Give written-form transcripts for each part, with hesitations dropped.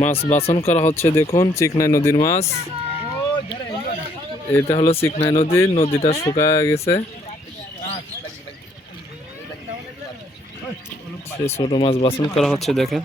মাছ বাছন করা হচ্ছে, দেখুন চিকনাই নদীর মাছ। এটা হলো চিকনাই নদী, নদীটা শুকায় গেছে। সেই ছোট মাছ বাছন করা হচ্ছে, দেখেন।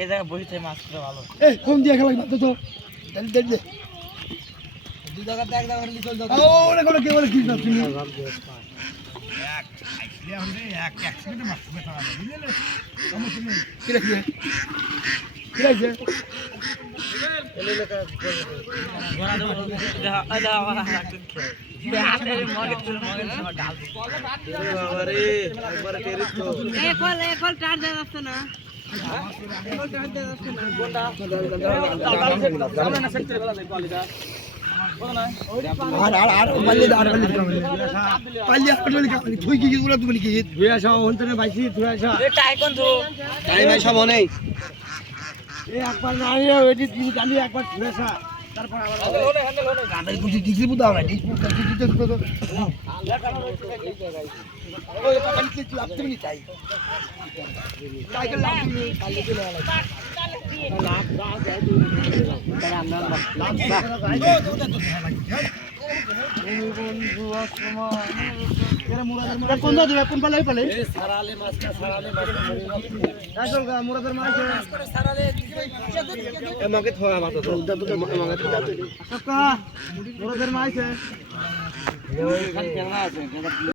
এই জায়গায় বসে মাছ ভালো। কম দিয়ে খেলা তো তো দুই জায়গাতে এক জায়গায় চল যাও। ওরে কোন কে বলে কি না তুমি কি রাখবে কি রাখবে আর পাল্লে আর পাল্লে পাল্লে তুই কি বলে তুমি কি ধুই আসা অন্তরে বাইছি ধুই আসা এটা এখন তো টাইম আইসা মনে এই একবার না আইও এটি তুমি জানি একবার ধুই আসা তারপর আবার হলে গাদাই কুচি দিছি বুদা না দিছি দিতে তো ওই পানি কি তুই আপনি নি চাই সাইকেল লাভ দিই পাল্লে চলে আলা লাভ লাভ যায় তারা আমরা লাভ বন্ধু আসমান এরা মুরাদের কোন দাও কোন পালে পালে এই সারালে মাছটা সারালে মাছ আসল গা মুরাদের মাছ সারালে আমাকে থোয়া মাছ তো আমাকে থোয়া সবকা মুরাদের মাছ আছে ওই খালি কেনা আছে